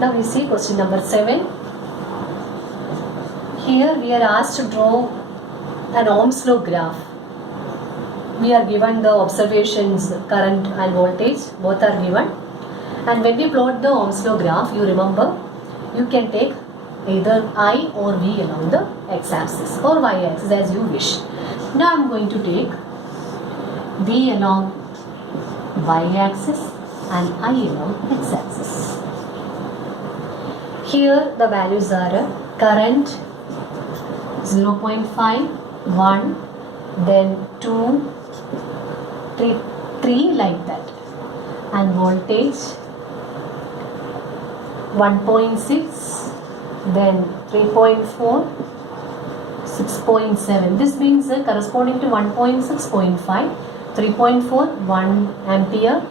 Now we see question number 7. Here we are asked to draw an Ohm's law graph. We are given the observations, current and voltage, both are given. And when we plot the Ohm's law graph, you remember, you can take either I or V along the x-axis or y-axis as you wish. Now I am going to take V along y-axis and I along x-axis. Here the values are current 0.5, 1, then 2, 3 like that, and voltage 1.6, then 3.4, 6.7. This means corresponding to 1.6.5, 3.4, 1 ampere,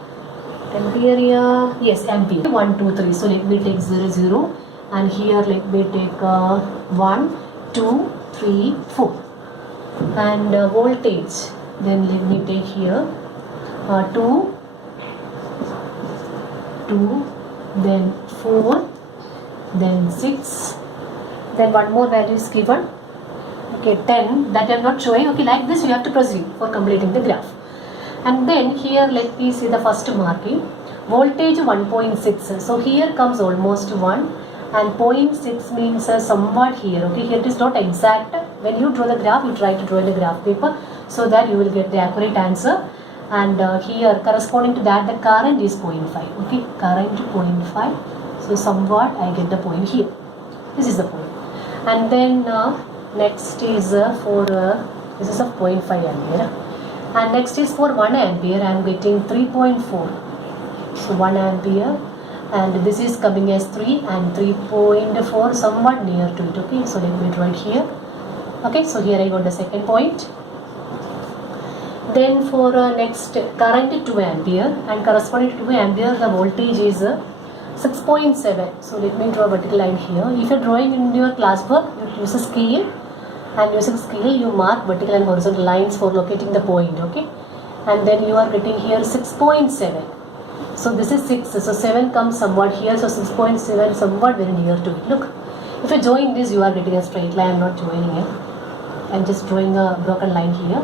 yes, ampere, 1, 2, 3. So let me take 0, 0, and here let me take 1, 2, 3, 4, and voltage. Then let me take here 2, then 4, then 6, then one more value is given, okay, 10, that I am not showing. Okay, like this you have to proceed for completing the graph. And then here let me see the first marking, voltage 1.6, so here comes almost 1, and 0.6 means somewhat here. Okay, here it is not exact. When you draw the graph, you try to draw in the graph paper so that you will get the accurate answer. And here corresponding to that, the current is 0.5. Okay, current 0.5. So somewhat I get the point here. This is the point. And then next is for this is a 0.5 ampere. And next is for 1 ampere. I am getting 3.4. So 1 ampere. And this is coming as 3 and 3.4 somewhat near to it. Okay, so let me draw it here. Okay, so here I got the second point. Then for next current 2 ampere, and corresponding to 2 ampere the voltage is 6.7. So let me draw a vertical line here. If you are drawing in your classwork, you use a scale, and using scale you mark vertical and horizontal lines for locating the point. Okay, and then you are getting here 6.7. So this is 6, so 7 comes somewhat here, so 6.7 somewhat very near to it. Look, if you join this, you are getting a straight line. I am not joining it. I am just drawing a broken line here.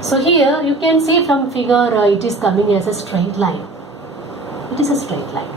So here you can see from figure it is coming as a straight line. It is a straight line.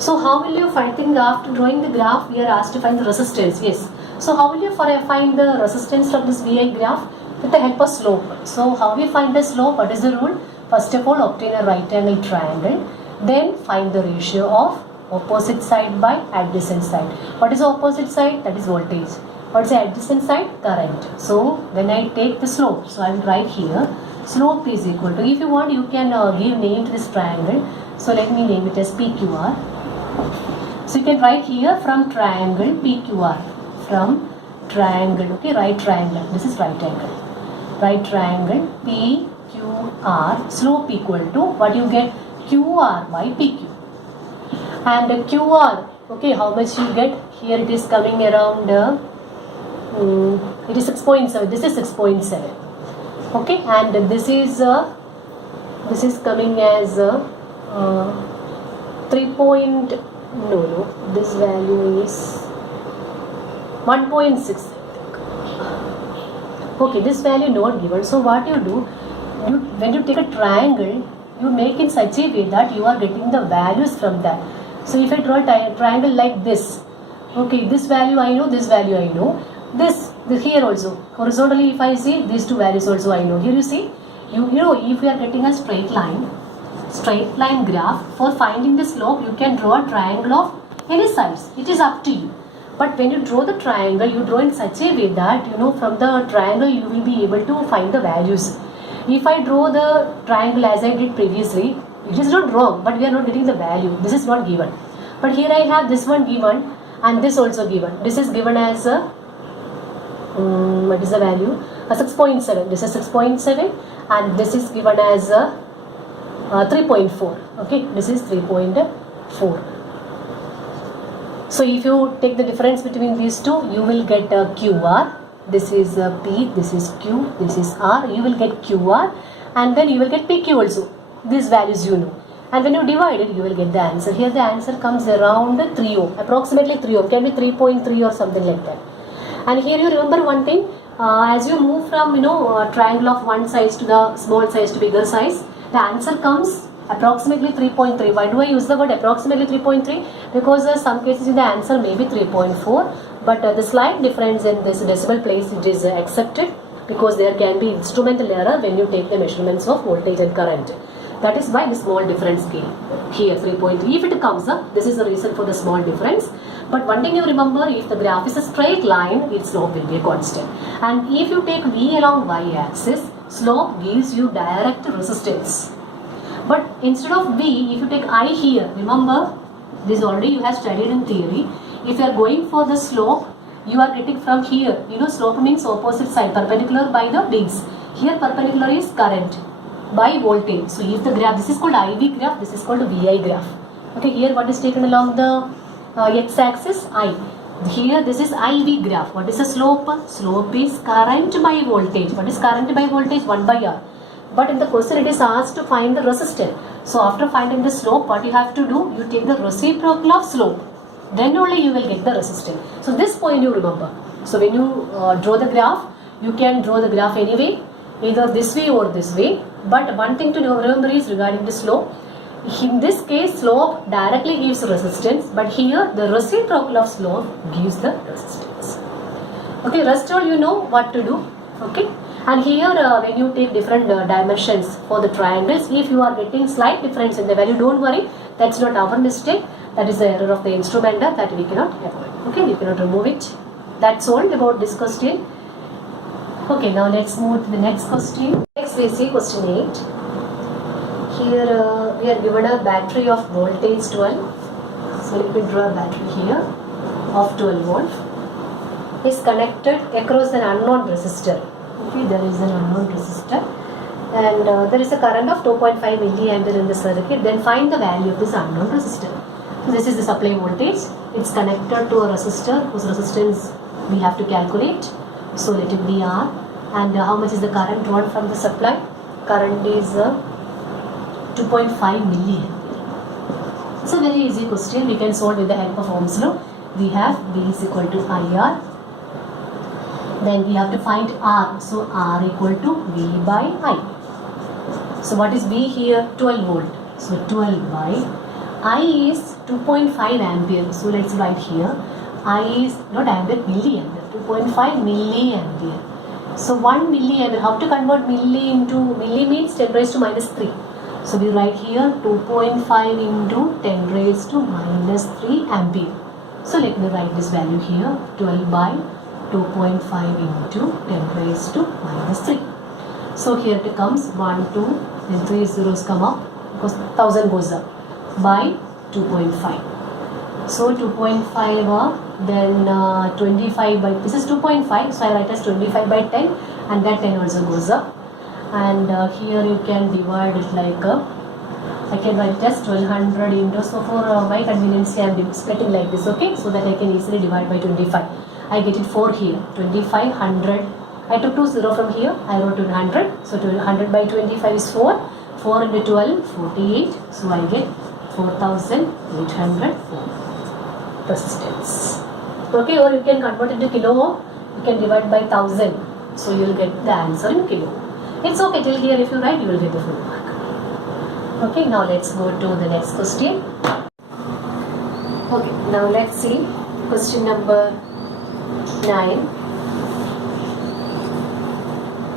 So how will you find things after drawing the graph? We are asked to find the resistance. Yes. So how will you find the resistance from this VI graph? With the help of slope. So how we find the slope? What is the rule? First of all, obtain a right angle triangle. Then find the ratio of opposite side by adjacent side. What is the opposite side? That is voltage. What is the adjacent side? Current. So when I take the slope, so I will write here, slope is equal to, if you want you can give name to this triangle. So let me name it as PQR. So you can write here from triangle PQR. From triangle, okay, right triangle. This is right angle. Right triangle PQR, slope equal to what you get? QR by PQ. And QR, okay, how much you get? Here it is coming around, it is 6.7. This is 6.7. Okay, and this is coming as 3. This value is 1.6. Okay, this value not given. So what you do, when you take a triangle, you make in such a way that you are getting the values from that. So if I draw a triangle like this, okay, this value I know, this value I know, this here also horizontally if I see these two values also I know. Here you see, you know, if we are getting a straight line graph, for finding the slope you can draw a triangle of any size. It is up to you. But when you draw the triangle, you draw in such a way that you know from the triangle you will be able to find the values. If I draw the triangle as I did previously, it is not wrong, but we are not getting the value. This is not given. But here I have this one given and this also given. This is given as a what is the value? 6.7. This is 6.7 and this is given as 3.4. Okay, this is 3.4. So if you take the difference between these two, you will get QR. This is P, this is Q, this is R. You will get QR and then you will get PQ also. These values you know. And when you divide it, you will get the answer. Here the answer comes around 3 ohm, approximately 3 ohm, can be 3.3 or something like that. And here you remember one thing, as you move from triangle of one size to the small size to bigger size, the answer comes approximately 3.3. Why do I use the word approximately 3.3? Because some cases in the answer may be 3.4, but the slight difference in this decimal place, it is accepted, because there can be instrumental error when you take the measurements of voltage and current. That is why the small difference came here, 3.3. If it comes up, this is the reason for the small difference. But one thing you remember, if the graph is a straight line, its slope will be a constant. And if you take V along y-axis, slope gives you direct resistance. But instead of V, if you take I here, remember, this already you have studied in theory. If you are going for the slope, you are getting from here. Slope means opposite side, perpendicular by the base. Here perpendicular is current by voltage. So if the graph, this is called IV graph, this is called VI graph. Okay, here what is taken along the x-axis? I. Here this is IV graph. What is the slope? Slope is current by voltage. What is current by voltage? 1 by R. But in the question it is asked to find the resistance. So after finding the slope, what you have to do? You take the reciprocal of slope. Then only you will get the resistance. So this point you remember. So when you draw the graph, you can draw the graph anyway, either this way or this way. But one thing to remember is regarding the slope. In this case, slope directly gives resistance, but here the reciprocal of slope gives the resistance. Okay, rest all you know what to do. Okay, and here when you take different dimensions for the triangles, if you are getting slight difference in the value, don't worry, that's not our mistake. That is the error of the instrumenter that we cannot avoid. Okay, we cannot remove it. That's all about this question. Okay, now let's move to the next question. Next we see question 8. Here we are given a battery of voltage 12. So let me draw a battery here of 12 volt. Is connected across an unknown resistor. Okay, there is an unknown resistor, and there is a current of 2.5 milliampere in the circuit. Then find the value of this unknown resistor. So this is the supply voltage. It's connected to a resistor whose resistance we have to calculate. So let it be R. And how much is the current drawn from the supply? Current is 2.5 milliampere. It's a very easy question. We can solve with the help of Ohm's law. We have V is equal to IR. Then we have to find R. So R equal to V by I. So what is V here? 12 volt. So 12 by I is 2.5 ampere. So let's write here. I is not ampere, milliampere. 2.5 milliampere. So 1 milliampere. How to convert milli into milli means 10 raised to minus 3. So we write here 2.5 into 10 raised to minus 3 ampere. So let me write this value here. 12 by 2.5 into 10 raised to minus 3. So here it comes 1, 2, then 3 zeros come up because 1000 goes up by 2.5. So 2.5 up, then 25 by, this is 2.5, so I write as 25 by 10, and that 10 also goes up. And here you can divide it like I can write it as 1200 into, so for my convenience I am splitting like this, okay, so that I can easily divide by 25. I get it 4 here, 2500. I took 2 0 from here, I wrote 200. So 200 by 25 is 4. 4 into 12, 48. So I get 4800 resistance. Okay, or you can convert it to kilo ohm. You can divide by 1000. So you will get the answer in kilo ohm. It's okay, till here if you write, you will get the full mark. Okay, now let's go to the next question. Okay, now let's see question number 9.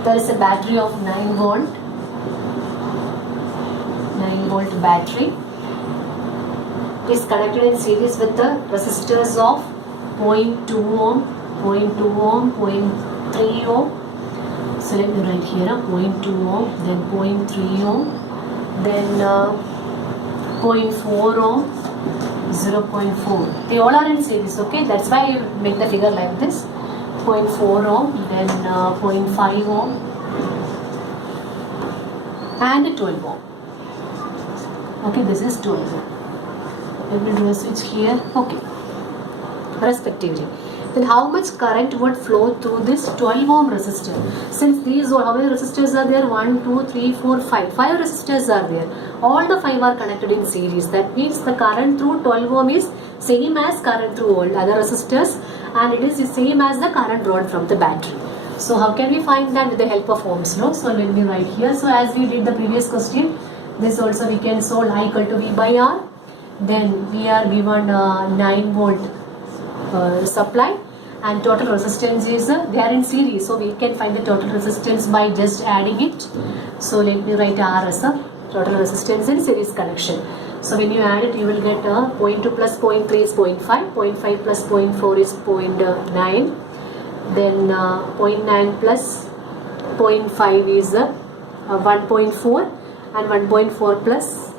There is a battery of 9 volt battery. It is connected in series with the resistors of 0.2 ohm, 0.2 ohm, 0.3 ohm. So let me write here 0.2 ohm, then 0.3 ohm, then 0.4 ohm, 0.4. They all are in series, okay? That's why I make the figure like this. 0.4 ohm, then 0.5 ohm, and 12 ohm. Okay, this is 12 ohm. Let me do a switch here. Okay, respectively. Then how much current would flow through this 12 ohm resistor? Since these, how many resistors are there? 1, 2, 3, 4, 5. 5 resistors are there. all the 5 are connected in series. That means the current through 12 ohm is same as current through all other resistors, and it is the same as the current drawn from the battery. So how can we find that? With the help of Ohm's law. So let me write here. So as we did the previous question, this also we can solve I equal to V by R. Then we are given 9 volt supply, and total resistance is they are in series, so we can find the total resistance by just adding it. So let me write R as a total resistance in series connection. So when you add it, you will get 0.2 plus 0.3 is 0.5, 0.5 plus 0.4 is 0.9, then 0.9 plus 0.5 is 1.4, and 1.4 plus,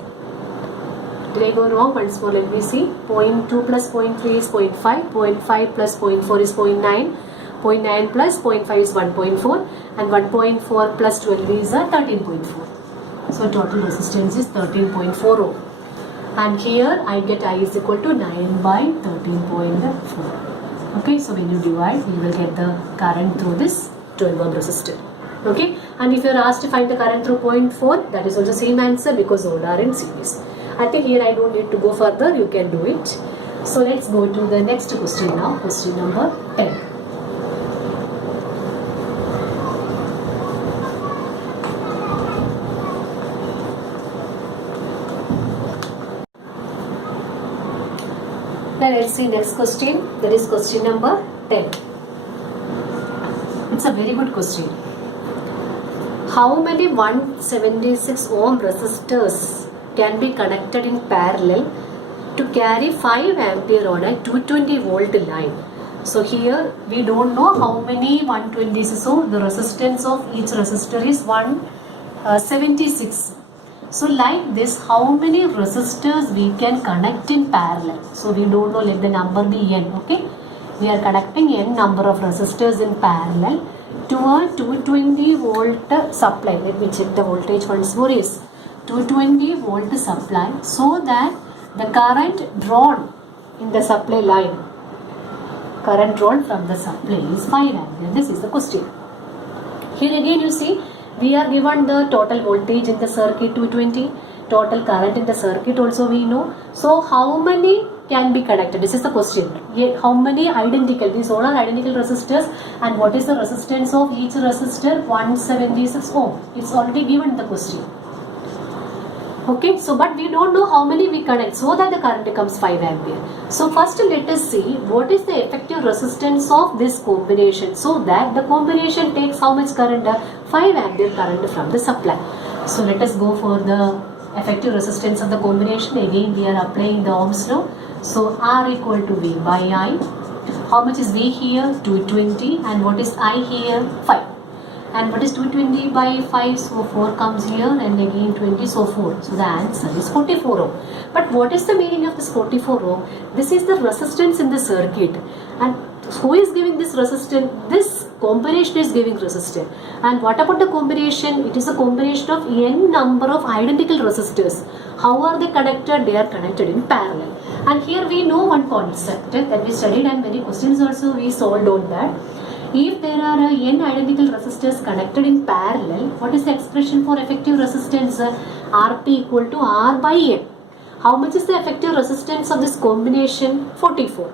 did I go wrong? Once more, let me see. 0.2 plus 0.3 is 0.5, 0.5 plus 0.4 is 0.9, 0.9 plus 0.5 is 1.4, and 1.4 plus 12 is 13.4. So total resistance is 13.4 ohm. And here I get I is equal to 9 by 13.4. Okay, so when you divide, you will get the current through this 12 ohm resistor. Okay, and if you are asked to find the current through 0.4, that is also same answer because all are in series. I think here I don't need to go further, you can do it. So let's go to the next question now, question number 10. Now let's see next question, that is question number 10. It's a very good question. How many 176 ohm resistors can be connected in parallel to carry 5 ampere on a 220 volt line? So here we don't know how many 120s, so the resistance of each resistor is 176. So like this, how many resistors we can connect in parallel? So we don't know, let the number be n, okay? We are connecting n number of resistors in parallel to a 220 volt supply. Let me check the voltage once more. Is 220 volt supply, so that the current drawn in the supply line, current drawn from the supply is 5 ampere. This is the question. Here again you see, we are given the total voltage in the circuit 220, total current in the circuit also we know. So how many can be connected? This is the question. How many identical? These all are identical resistors, and what is the resistance of each resistor? 176 ohm. It's already given in the question. Okay, so but we don't know how many we connect, so that the current becomes 5 ampere. So first let us see what is the effective resistance of this combination, so that the combination takes how much current? 5 ampere current from the supply. So let us go for the effective resistance of the combination. Again we are applying the Ohm's law. So R equal to V by I. How much is V here? 220, and what is I here? 5. And what is 220 by 5? So 4 comes here, and again 20, so 4. So the answer is 44 ohm. But what is the meaning of this 44 ohm? This is the resistance in the circuit. And who is giving this resistance? This combination is giving resistance. And what about the combination? It is a combination of n number of identical resistors. How are they connected? They are connected in parallel. And here we know one concept that we studied, and many questions also we solved on that. If there are n identical resistors connected in parallel, what is the expression for effective resistance? Rp equal to R by N. How much is the effective resistance of this combination? 44.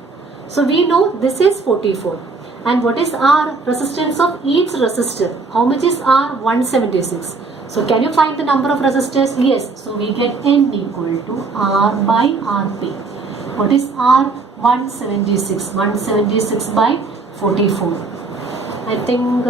So we know this is 44. And what is R? Resistance of each resistor. How much is R? 176. So can you find the number of resistors? Yes. So we get N equal to R by Rp. What is R? 176. 176 by 44. I think,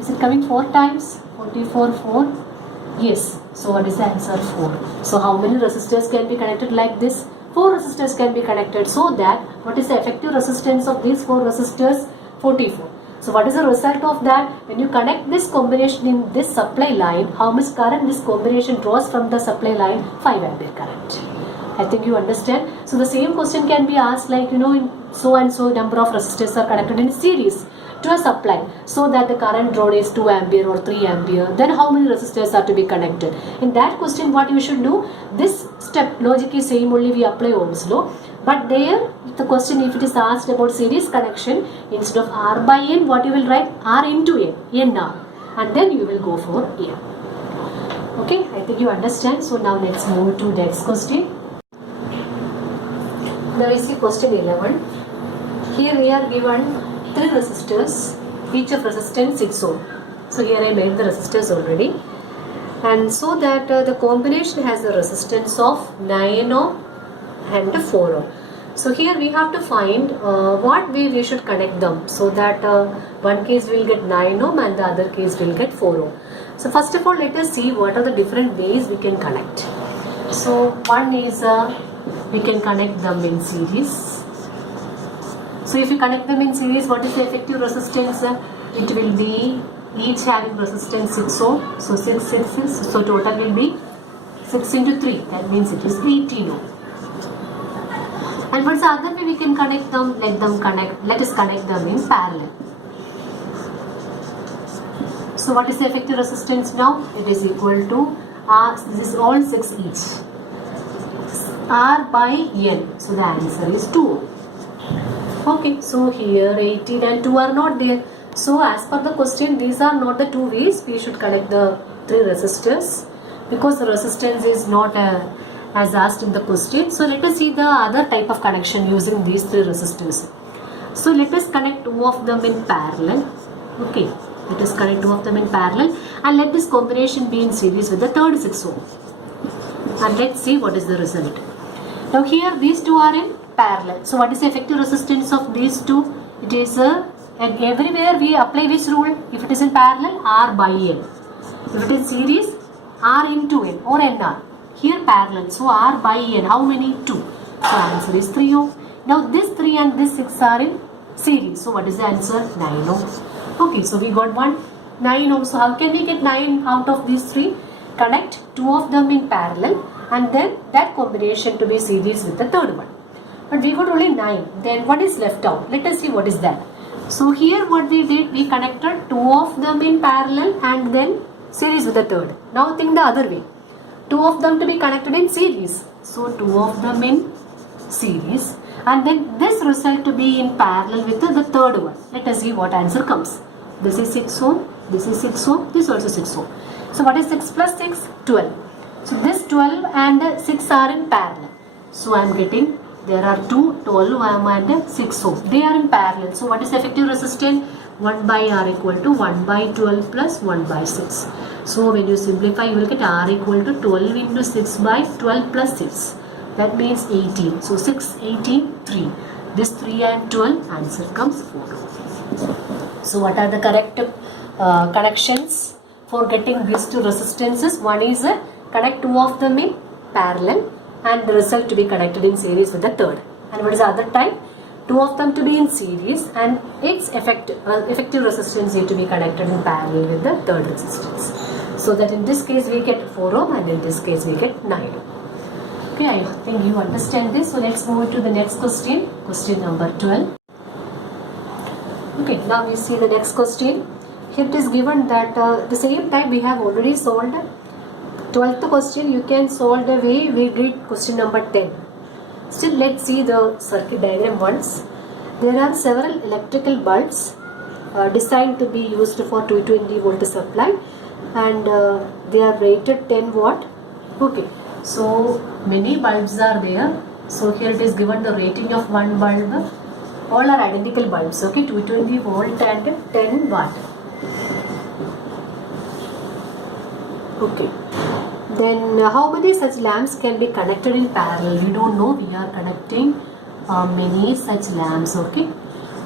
is it coming 4 times? 44, 4. Yes. So what is the answer? 4. So how many resistors can be connected like this? 4 resistors can be connected, so that what is the effective resistance of these 4 resistors? 44. So what is the result of that? When you connect this combination in this supply line, how much current this combination draws from the supply line? 5 ampere current. I think you understand. So the same question can be asked, like, in so and so number of resistors are connected in series to a supply, so that the current drawn is 2 ampere or 3 ampere. Then how many resistors are to be connected? In that question, what you should do? This step logic is same, only we apply Ohm's law. But there, the question, if it is asked about series connection, instead of R by N, what you will write? R into N, NR. And then you will go for N. Okay, I think you understand. So now let's move to next question. Now is the question 11. Here we are given 3 resistors, each of resistance 6 ohm. So here I made the resistors already. And so that the combination has a resistance of 9 ohm and 4 ohm. So here we have to find what way we should connect them, so that one case will get 9 ohm and the other case will get 4 ohm. So first of all, let us see what are the different ways we can connect. So one is we can connect them in series. So if you connect them in series, what is the effective resistance? It will be each having resistance 6 ohm. So 6, 6, 6. So total will be 6 into 3. That means it is 18 ohm. And what's the other way we can connect them? Let us connect them in parallel. So what is the effective resistance now? It is equal to R, this is all 6 each. R by N. So the answer is 2. Okay, so here 18 and 2 are not there. So as per the question, these are not the 2 ways we should connect the 3 resistors, because the resistance is not as asked in the question. So let us see the other type of connection using these 3 resistors. So let us connect 2 of them in parallel. Okay, let us connect 2 of them in parallel and let this combination be in series with the third 6 ohm. And let's see what is the result. Now here these 2 are in parallel. So what is the effective resistance of these 2? It is and everywhere we apply which rule? If it is in parallel, R by N. If it is series, R into N or NR. Here parallel, so R by N. How many? 2. So answer is 3 ohm. Now this 3 and this 6 are in series. So what is the answer? 9 ohm. Okay, so we got 9 ohm. So how can we get 9 out of these 3? Connect 2 of them in parallel and then that combination to be series with the third one. But we got only 9. Then what is left out? Let us see what is that. So here what we did, we connected 2 of them in parallel and then series with the third. Now think the other way. 2 of them to be connected in series. So 2 of them in series and then this result to be in parallel with the third one. Let us see what answer comes. This is 6 ohm, this is 6 ohm, this is also 6 ohm. So what is 6 plus 6? 12. So this 12 and 6 are in parallel. So I am getting, there are 2, 12 and 6 ohm. They are in parallel. So what is the effective resistance? 1 by R equal to 1 by 12 plus 1 by 6. So when you simplify, you will get R equal to 12 into 6 by 12 plus 6. That means 18. So 6, 18, 3. This 3 and 12, answer comes 4. So what are the correct connections for getting these 2 resistances? One is connect 2 of them in parallel and the result to be connected in series with the third. And what is the other type? 2 of them to be in series and its effective resistance need to be connected in parallel with the third resistance. So that in this case we get 4 ohm and in this case we get 9 ohm. Okay, I think you understand this. So let's move to the next question. Question number 12. Okay, now we see the next question. Here it is given that the same time we have already solved 12th question. You can solve the way we did question number 10. Still, let's see the circuit diagram once. There are several electrical bulbs designed to be used for 220 volt supply and they are rated 10 watt. Okay, so many bulbs are there. So here it is given the rating of one bulb. All are identical bulbs. Okay, 220 volt and 10 watt. Okay. Then how many such lamps can be connected in parallel? We don't know. We are connecting many such lamps. Okay,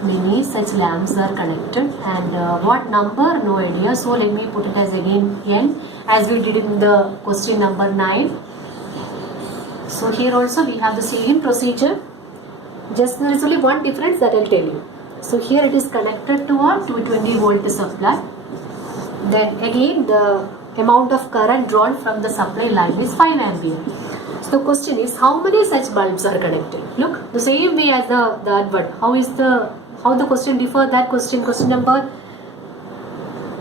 many such lamps are connected and what number? No idea. So let me put it as again n, as we did in the question number 9. So here also we have the same procedure. Just there is only one difference that I will tell you. So here it is connected to a 220 volt supply. Then again the amount of current drawn from the supply line is 5 ampere. So the question is, how many such bulbs are connected? Look, the same way as the advert. How the question differ? That question number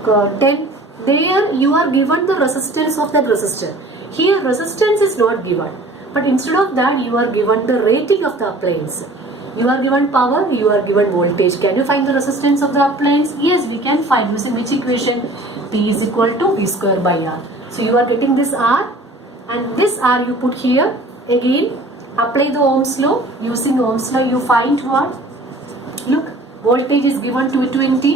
10. There you are given the resistance of that resistor. Here resistance is not given, but instead of that you are given the rating of the appliance. You are given power, you are given voltage. Can you find the resistance of the appliance? Yes, we can find using which equation? P is equal to V square by R. So you are getting this R, and this R you put here. Again, apply the Ohm's law. Using Ohm's law, you find what? Look, voltage is given to 20.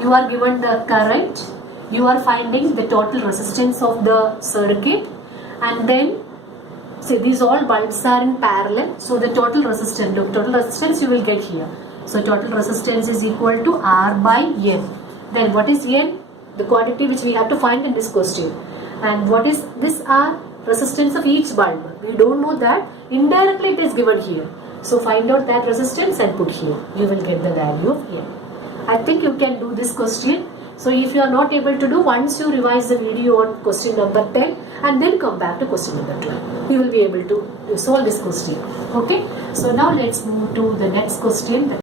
You are given the current. You are finding the total resistance of the circuit, and then see these all bulbs are in parallel. So the total resistance, look, total resistance you will get here. So total resistance is equal to R by N. Then what is N? The quantity which we have to find in this question. And what is this R? Resistance of each bulb. We don't know that. Indirectly it is given here. So find out that resistance and put here. You will get the value of N. I think you can do this question. So if you are not able to do, once you revise the video on question number 10 and then come back to question number 12, you will be able to solve this question. Okay. So now let's move to the next question.